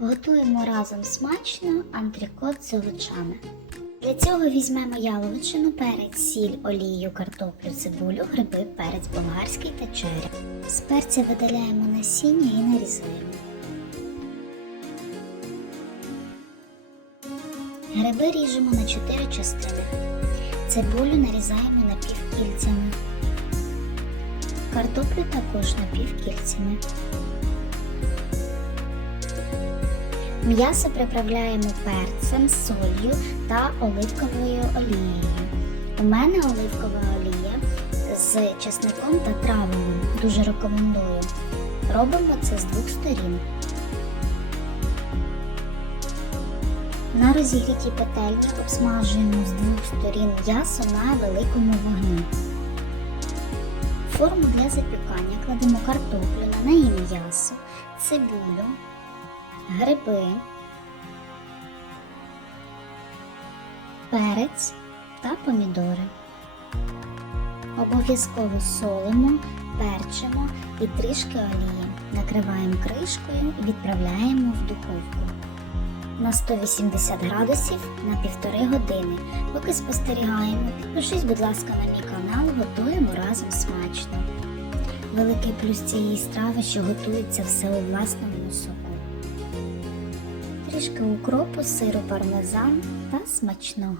Готуємо разом смачно антрикот з овочами. Для цього візьмемо яловичину, перець, сіль, олію, картоплю, цибулю, гриби, перець болгарський та черрі. З перця видаляємо насіння і нарізаємо. Гриби ріжемо на 4 частини. Цибулю нарізаємо напівкільцями. Картоплю також напівкільцями. М'ясо приправляємо перцем, солью та оливковою олією. У мене оливкова олія з чесником та травами. Дуже рекомендую. Робимо це з двох сторін. На розігрітій петельні обсмажуємо з двох сторін м'ясо на великому вогні. В форму для запікання кладемо картоплю, на неї м'ясо, цибулю, гриби, перець та помідори. Обов'язково солимо, перчимо і трішки олії. Накриваємо кришкою і відправляємо в духовку на 180 градусів на півтори години. Поки спостерігаємо, підпишись, будь ласка, на мій канал, готуємо разом смачно. Великий плюс цієї страви, що готується все у власному соку. Трішки укропу, сиру пармезан та смачного.